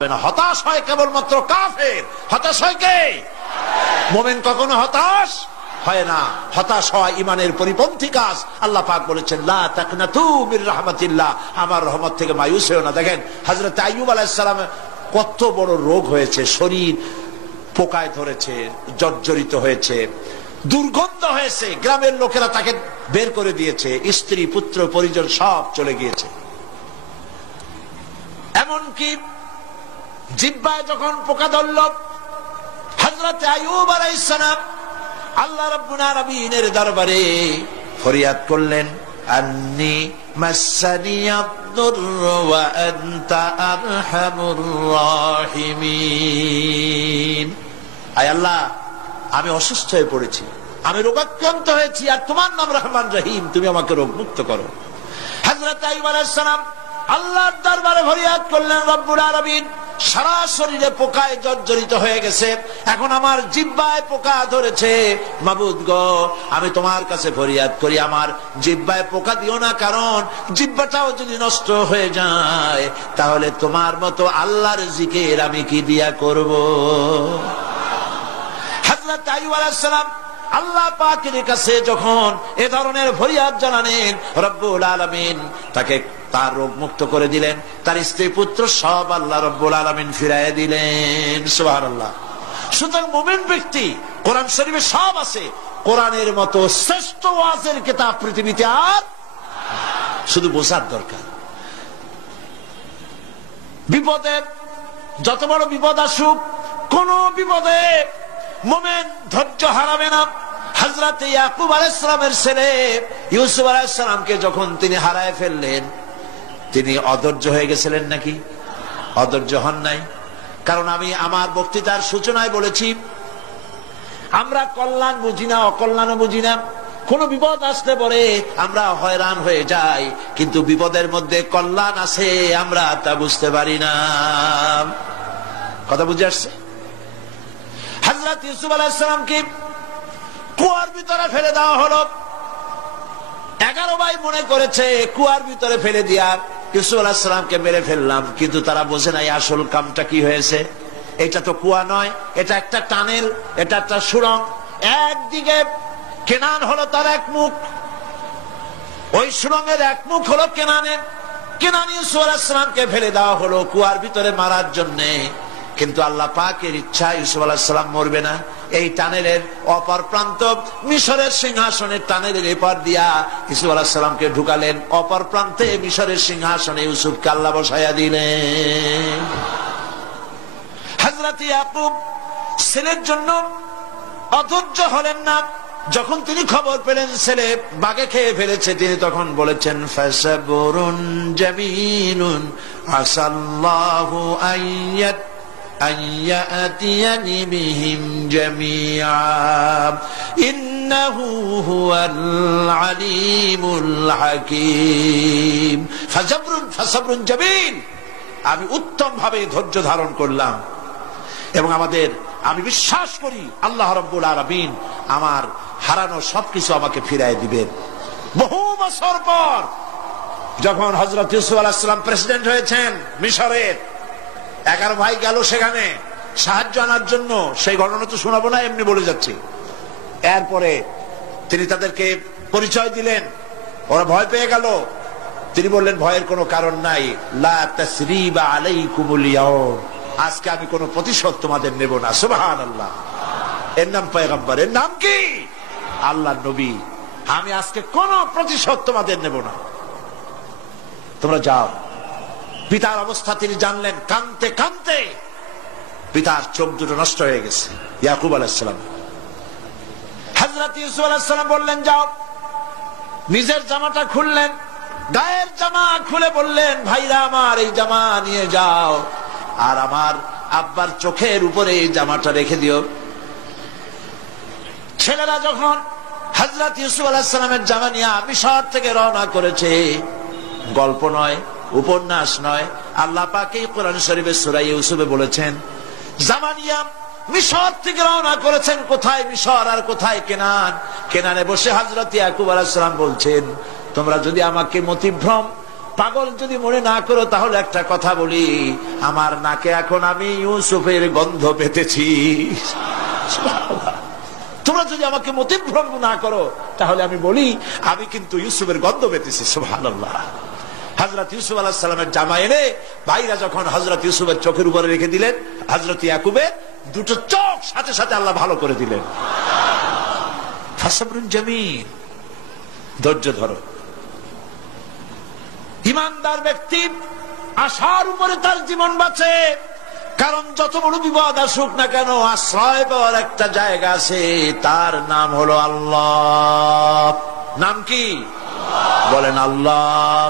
হতাশ হয় কেবলমাত্র কাফের। হতাশ হয় কে? মুমিন কখনো হতাশ হয় না। হতাশ হওয়া ইমানের পরিপন্থী কাজ। আল্লাহ পাক বলেছেন লা তাকনাতু মির রাহমাতিল্লাহ, আমার রহমত থেকে মায়ুস হও না। দেখেন হযরত আইয়ুব আলাইহিস সালাম কত বড় রোগ হয়েছে, শরীর পোকায় ধরেছে, জর্জরিত হয়েছে, দুর্গন্ধ হয়েছে, গ্রামের লোকেরা তাকে বের করে দিয়েছে, স্ত্রী পুত্র পরিজন সব চলে গিয়েছে। এমনকি জিহ্বায় যখন পোকা ধরল, হযরত আইয়ুব আলাইহিস সালাম আল্লাহ রাব্বুল আলামিনের দরবারে ফরিয়াদ করলেন, আন্নী মাসসানিয়াদ-দুররু ওয়া আনতা আরহামুর রাহিমিন। আয় আল্লাহ, আমি অসুস্থ হয়ে পড়েছি, আমি রোগাক্রান্ত হয়েছি, আর তোমার নাম রহমান রহিম, তুমি আমাকে রোগ মুক্ত করো। হযরত আইয়ুব আলাইহিস সালাম আল্লাহর দরবারে ফরিয়াদ করলেন, রব্বুল আলামিন সারা শরীরে পোকায় জর্জরিত হয়ে গেছে, এখন আমার জিহ্বায় পোকা ধরেছে, মাবুদ গো আমি তোমার কাছে ফরিয়াদ করি আমার জিহ্বায় পোকা দিও না, কারণ জিহ্বাটাও যদি নষ্ট হয়ে যায় তাহলে তোমার মতো আল্লাহর জিকির আমি কি দিয়া করব। হযরত আইয়ুব আলাইহিস সালাম আল্লাহ পাকের কাছে যখন এ ধরনের ফরিয়াদ জানালেন, রব্বুল আলামিন তাকে তার রোগ মুক্ত করে দিলেন, তার স্ত্রী পুত্র সব আল্লাহ রব্বুল আলামিন ফিরাইয়া দিলেন। সুবহানাল্লাহ। সুতরাং মুমিন ব্যক্তি, কোরআন শরীফে সব আছে, কোরআনের মতো শ্রেষ্ঠ ওয়াজের কিতাব পৃথিবীতে আর শুধু বোঝার দরকার। বিপদে যত বড় বিপদ আসুক, কোন বিপদে মুমিন ধৈর্য হারাবে না। হযরত ইয়াকুব আলাইহিস সালামের ছেলে ইউসুফ আলাইহিস সালামকে যখন তিনি হারায় ফেললেন, তিনি অধৈর্য হয়ে গেছিলেন নাকি? অধৈর্য হন নাই। কারণ আমি আমার বক্তৃতার সূচনায় বলেছি, আমরা কল্যাণ বুঝি না, অকল্যাণও বুঝি না। কোন বিপদ আসলে পরে আমরা হয়রান হয়ে যাই, কিন্তু বিপদের মধ্যে কল্যাণ আছে আমরা তা বুঝতে পারি না। কথা বুঝে আসছে? হযরত ইউসুফ আলাইহিস সালামকে কুয়ার ভিতরে ফেলে দেওয়া হলো। 11 ভাই মনে করেছে কুয়ার ভিতরে ফেলে দিয়া ইউসুফ আলাইহিস সালামকে মেরে ফেললাম, কিন্তু তারা বোঝে নাই আসল কামটা কি হয়েছে। এটা তো কুয়া নয়, এটা একটা টানেল, এটা একটা সুড়ঙ্গ। একদিকে কেনান হলো তার এক মুখ, ওই সুড়ঙ্গের এক মুখ হলো কেনানের। কেনান ইউসুফ আলাইহিস সালামকে ফেলে দেওয়া হলো কুয়ার ভিতরে মারার জন্য, কিন্তু আল্লাহ পাকের ইচ্ছা ইউসুফ আলাইহিস সালাম মরবে না। এই টানেলের অপর প্রান্ত মিশরের সিংহাসনের টানেলের এপার দিয়া ইউসুফ আলাইহিস সালামকে ঢুকালেন, অপর প্রান্তে মিশরের সিংহাসনে ইউসুফকে আল্লাহ বসাইয়া দিলেন। হযরত ইয়াকুব ছেলের জন্য অধৈর্য হলেন না। যখন তিনি খবর পেলেন ছেলে বাঘে খেয়ে ফেলেছে, তিনি তখন বলেছেন, ফাসাবুরুন জামিলুন আসাল্লাহু আইয়াত আইয়াতিয়ানি বিহিম জামিআ ইন্নাহু হুয়াল আলিমুল হাকীম। ফাসাবরুন জামিল, আমি উত্তম ভাবে ধৈর্য ধারণ করলাম, এবং আমি বিশ্বাস করি আল্লাহ রাব্বুল আলামিন আমার হারানো সবকিছু আমাকে ফিরাই দিবেন। বহু বছর পর যখন হযরত ইউসুফ আলাইহিস সালাম প্রেসিডেন্ট হয়েছেন মিশরের, 11 ভাই গেল সেখানে সাহায্য আনার জন্য। সেই ঘটনা তো শোনাবো না, এমনি বলে যাচ্ছি। এরপরে তিনি তাদেরকে পরিচয় দিলেন, ওরা ভয় পেয়ে গেল। তিনি বললেন, ভয়ের কোনো কারণ নাই, লা তাসরিবা আলাইকুমুল ইয়াউম, আজকে আমি কোনো প্রতিশোধ তোমাদের নেব না। সুবহানাল্লাহ। এর নাম পয়গম্বর, এর নাম কি? আল্লাহর নবী। আমি আজকে কোনো প্রতিশোধ তোমাদের নেব না, তোমরা যাও। পিতার অবস্থা তিনি জানলেন, কাঁদতে কাঁদতে পিতার চোখ দুটো নষ্ট হয়ে গেছে। ইয়াকুব আলাইহিস সালাম, হযরত ইউসুফ আলাইহিস সালাম বললেন, যাও। নিজের জামাটা খুললেন, গায়ের জামা খুলে বললেন, ভাইরা আমার এই জামা নিয়ে যাও, আর আমার আব্বার চোখের উপরে এই জামাটা রেখে দিও। ছেলেরা যখন হযরত ইউসুফ আলাইহিস সালামের জামা নিয়ে মিশর থেকে রওনা করেছে, গল্প নয়, উপন্যাস নয়, আল্লাহ পাক এই কোরআন শরীফে সূরা ইউসুফে বলেছেন, জামা নিয়ে মিশর থেকে রওনা করেছেন। কোথায় মিশর আর কোথায় কেনান? কেনানে বসে হযরত ইয়াকুব আলাইহিস সালাম বলছেন, তোমরা যদি আমাকে মতিভ্রম পাগল যদি মনে না করো তাহলে একটা কথা বলি, আমার নাকে এখন আমি ইউসুফের গন্ধ পেতেছি। তোমরা যদি আমাকে মতিভ্রম না করো তাহলে আমি বলি আমি কিন্তু ইউসুফের গন্ধ পেতেছি। সুবহানাল্লাহ। হযরত ইউসুফ আলাইহিস সালামের জামা এনে ভাইরা যখন হযরত ইউসুফের চোখের উপরে রেখে দিলেন, হযরত ইয়াকুবের দুটো চোখ সাথে সাথে আল্লাহ ভালো করে দিলেন। ফাসবরুন জামিল, ধৈর্য ধরো। ইমানদার ব্যক্তি আশার উপরে তার জীবন বাঁচে, কারণ যত বড় বিপদ আসুক না কেন আশ্রয় পাওয়ার একটা জায়গা আছে, তার নাম হলো আল্লাহ। নাম কি? বলেন আল্লাহ।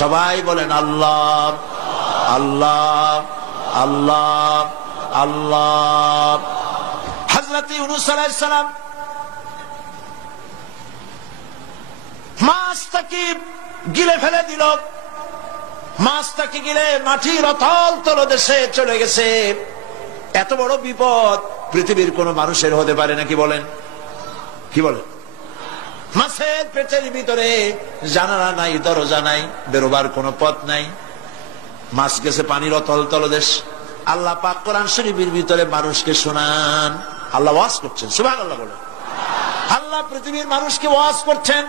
সবাই বলেন আল্লাহ আল্লাহ আল্লাহ আল্লাহ। হযরত ইউনূস আলাইহিস সালাম মাছটাকে গিলে ফেলে দিল, মাছটাকে গিলে মাটির অতল তলদেশে চলে গেছে। এত বড় বিপদ পৃথিবীর কোন মানুষের হতে পারে নাকি? বলেন, কি বলেন? মাছের পেটের ভিতরে জানালা নাই, দরজা নাই, বেরোবার কোন পথ নাই, মাছ গেছে পানির অতল তলদেশ। আল্লাহ পাক কোরআন শরীফের ভিতরে মানুষকে শোনান, আল্লাহ ওয়াজ করছেন। সুবহানাল্লাহ বলেন। আল্লাহ পৃথিবীর মানুষকে ওয়াজ করছেন,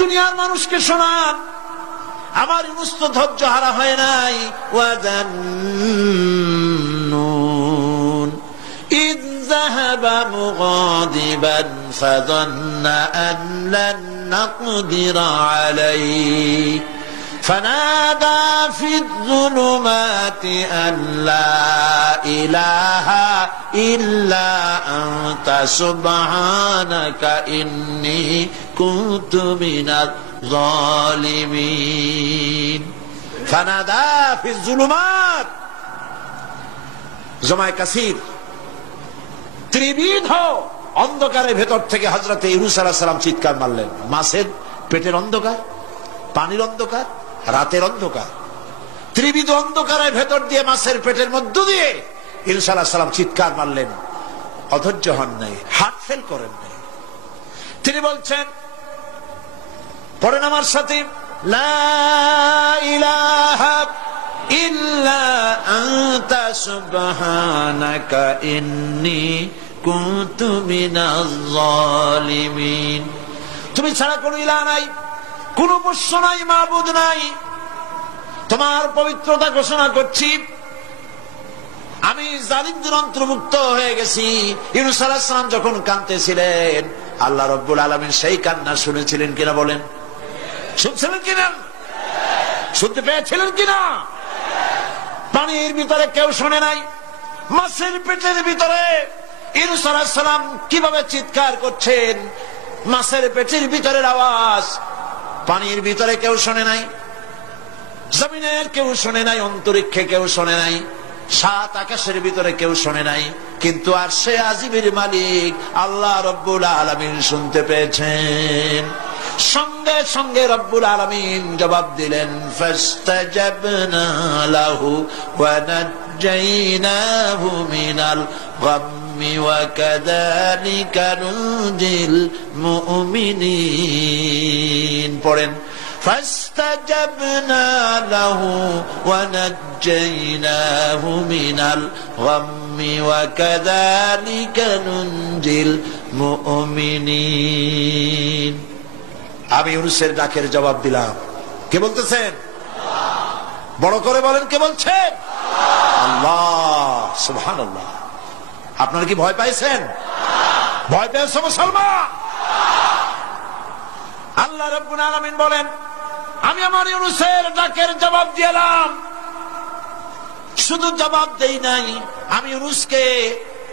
দুনিয়ার মানুষকে শোনান। আমার ইউনূস তো ধৈর্য হারা হয় নাই। ওয়াযান্নুন ইয যাহাবা মুগাদিবান ফাযান্না আন লান নাকদিরা আলাইহি ফানাদা ফিয যুলুমাতি আন লা ইলাহা ইল্লা আনতা সুবহানাকা ইন্নী কুনতু মিনাজ জালিমিন। ফানাদা ফিয যুলুমাত, জমায়ে কাসীর, ত্রিবিধ অন্ধকারের ভেতর থেকে হযরত ইউনূস আলাইহিস সালাম চিৎকার মারলেন। মাছের পেটের অন্ধকার, পানির অন্ধকার, রাতের অন্ধকার, ত্রিবিধ অন্ধকারের ভেতর দিয়ে মাছের পেটের মধ্য দিয়ে ইউনূস আলাইহিস সালাম চিৎকার মারলেন। অধৈর্য হন নাই, হার্ট ফেল করেন নাই। তিনি বলছেন, পড়েন আমার সাথে, লা ইলাহা ইল্লা আনতা সুবহানাকা ইন্নী কুনতু মিনাজ জালিমিন। তুমি ছাড়া কোনো ইলাহ নাই, কোন পোষ্য নাই, মাবুদ নাই। তোমার পবিত্রতা ঘোষণা করছি, আমি জালিমদের অন্তর্ভুক্ত হয়ে গেছি। ইউনূস আলাইহিস সালাম যখন কাঁদতেছিলেন, আল্লাহ রাব্বুল আলামিন সেই কান্না শুনেছিলেন কিনা? বলেন, শুনছিলেন কিনা? শুনতে পেয়েছিলেন কিনা? পানির ভিতরে কেউ শোনে নাই, মাছের পেটের ভিতরে ইউনূস আলাইহিস সালাম কিভাবে চিৎকার করছেন, মাছের পেটের ভিতরের আওয়াজ পানির ভিতরে কেউ শোনে নাই, জমিনের কেউ শোনে নাই, অন্তরিক্ষে কেউ শোনে নাই, সাত আকাশের ভিতরে কেউ শোনে নাই, কিন্তু আরশে আজিমের মালিক আল্লাহ রাব্বুল আলামিন শুনতে পেয়েছেন। সঙ্গে সঙ্গে রব্বুল আলামিন জবাব দিলেন, ফাস্তাজাবনা লাহু ওয়া নাজ্জাইনাহু মিনাল গাম্মি ওয়া কাযালিকা নুনজিল মুমিনিন। পড়েন, ফাস্তাজাবনা লাহু ওয়া নাজ্জাইনাহু মিনাল গাম্মি ওয়া কাযালিকা নুনজিল মুমিনিন। আমি ইউনূসের ডাকের জবাব দিলাম। কে বলতেছেন? বড় করে বলেন, কে বলছেন? আল্লাহ। সুবহানাল্লাহ। আপনারা কি ভয় পাইছেন? ভয় পেয়েছে মুসলমান? আল্লাহ রাব্বুল আলামিন বলেন, আমি আমার ইউনূসের ডাকের জবাব দিলাম। শুধু জবাব দেই নাই, আমি ইউনূসকে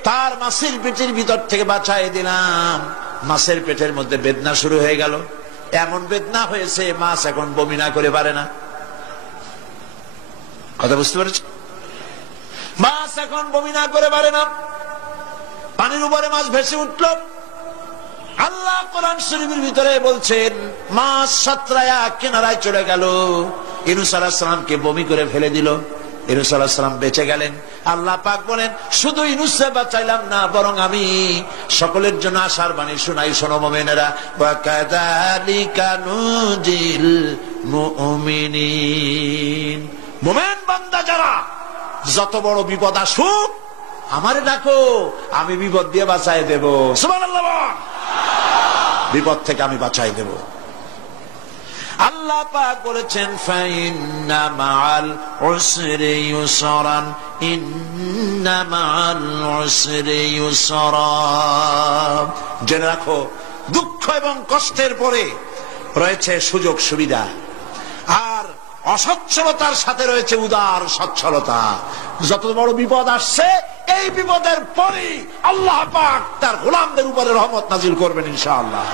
তার মাছের পেটের ভিতর থেকে বাঁচাই দিলাম। মাছের পেটের মধ্যে বেদনা শুরু হয়ে গেল, এমন বেদনা হয়েছে মাছ এখন বমি না করে পারে না। কথা বুঝতে পারছি? মাছ এখন বমি না করে পারে না। পানির উপরে মাছ ভেসে উঠল। আল্লাহ কোরআন শরীফের ভিতরে বলছেন, মাছ সাতরায়া কিনারায় চলে গেল, ইউনূস আলাইহিস সালামকে বমি করে ফেলে দিল। ইউনূস আলাইহিস সালাম বেঁচে গেলেন। আল্লাহ পাক বলেন শুধু ইউনূসকে বাঁচাইলাম না, বরং আমি সকলের জন্য আশার বাণী শোনাই, শোনো মুমিনেরা। ওয়া কাযালিকা নুজিল মুমিনিন, মুমিন বান্দা যারা যত বড় বিপদ আসুক আমারে ডাকো, আমি বিপদ দিয়ে বাঁচাই দেব। সুবহানাল্লাহ, বিপদ থেকে আমি বাঁচাই দেব। আল্লাহ পাক বলেছেন ফাইন্না মাআল উসরি ইউসরান, ইন্না মাআল উসরি ইউসরা। জেনে রাখো, দুঃখ এবং কষ্টের পরে রয়েছে সুযোগ সুবিধা, আর অসচ্ছলতার সাথে রয়েছে উদার সচ্ছলতা। যত বড় বিপদ আসছে এই বিপদের পরেই আল্লাহ পাক তার গোলামদের উপরে রহমত নাজিল করবেন ইনশাআল্লাহ।